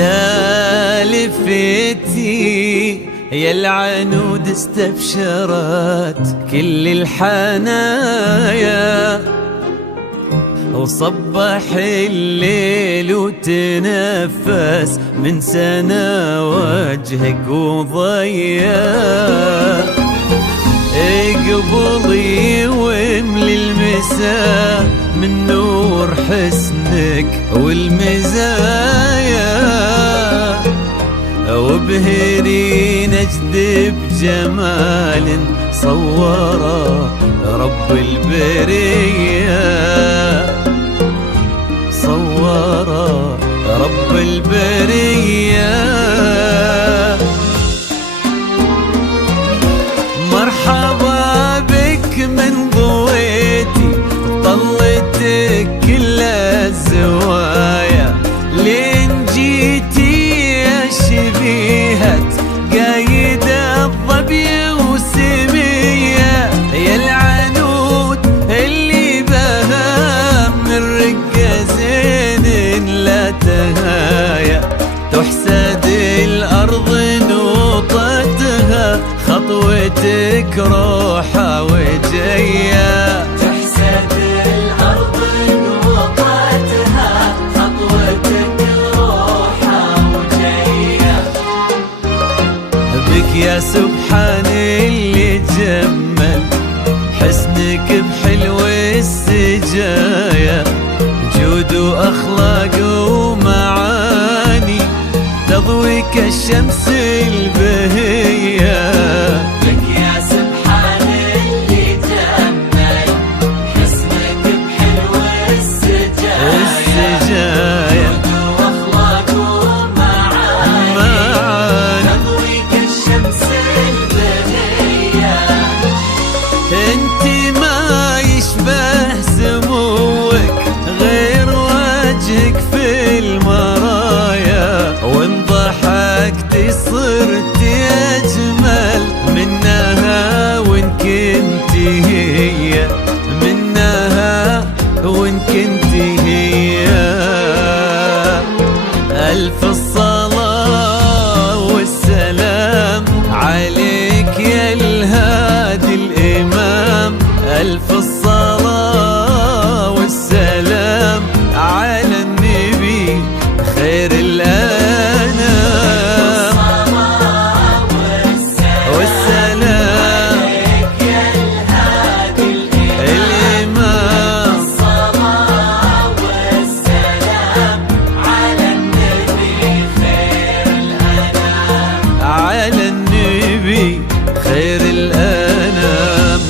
لا لفتي يا العنود استبشرت كل الحنايا، وصبح الليل وتنفس من سنة وجهك وضيا. اقبلي واملي المساء من نور حسنك والمزايا، وابهري نجد بجمال صوره رب البرية، صوره رب البرية. مرحبا بك من ضويتي طلتك كل الزوايا، لين جيتي يا شبيهة قايد الظبي وسمية، يا العنود اللي بها من رقة زين لا تهايا، تحسد الأرض نوطتها خطوتك روحة وجاية، تحسد الأرض نوطتها خطوتك روحة وجاية. بك يا سبحان اللي جمل حسنك بحلو السجايا، جود وأخلاق ومعاني تضوي كالشمس البهية. لك يا سبحان اللي جمل حسنك بحلو السجايا، جود وأخلاق ومعاني تضوي كالشمس البهية. انت ما يشبه سموك غير وجهك في المرايا، وان ضحكتي صرتي اجمل منها وان كنتي هي، منها وان كنتي هي. الف الصلاة والسلام عليك يا الهادي الامام، الف الصلاة والسلام على النبي خير الأنام، والسلام عليك يا الهادي الإمام، الصلاة والسلام على النبي خير الأنام، على النبي خير الأنام.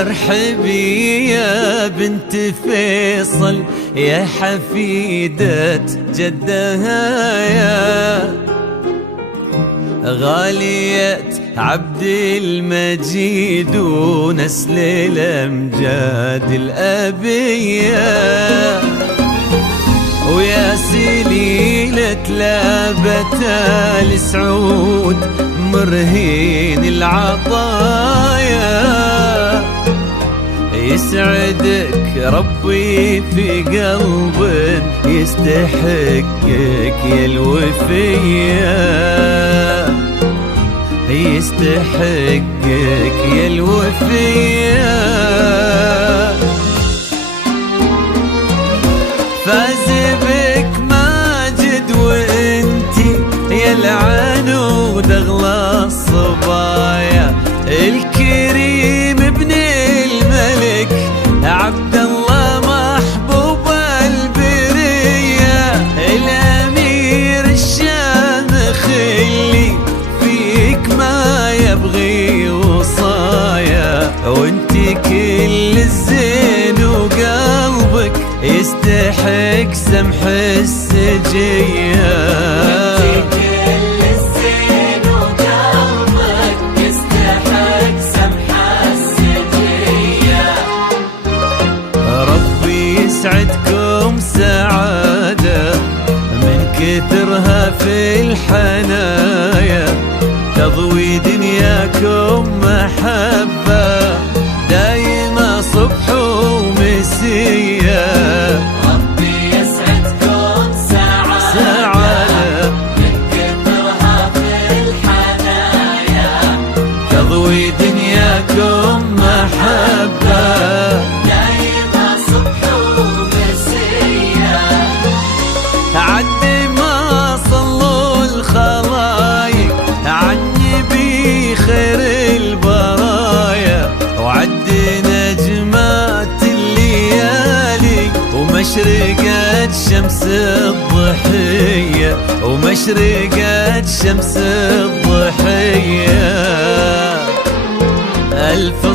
ارحبي يا بنت فيصل يا حفيدة جدها، يا غالية عبد المجيد ونسل الأمجاد الأبية، ويا سليلة لابة السعود مرهين العطايا، يسعدك ربي في قلب يستحقك يا الوفية، يستحقك يا الوفية. بك ماجد وانتي يا العنود اغلى الصبايا، الكريم ابن الملك عبد الله محبوب البرية، الامير الشامخ اللي فيك ما يبغي وصايا، وانتي كل الزين وقلبك يستحق سمح السجية. وانتي كل الزين وقلبك يستحق سمح السجية. ربي يسعدكم سعادة من كثرها في الحنايا، تضوي دنياكم محبة دايما صبح ومسية. ربي يسعدكم سعادة من كثرها في الحنايا، تضوي دنياكم محبة دايما صبح ومسية. عد ما صلوا الخلايق عني خير البرايا، وعد نجمات الليالي ومشرقات شمس الضحية، ومشرقات شمس الضحية. ألف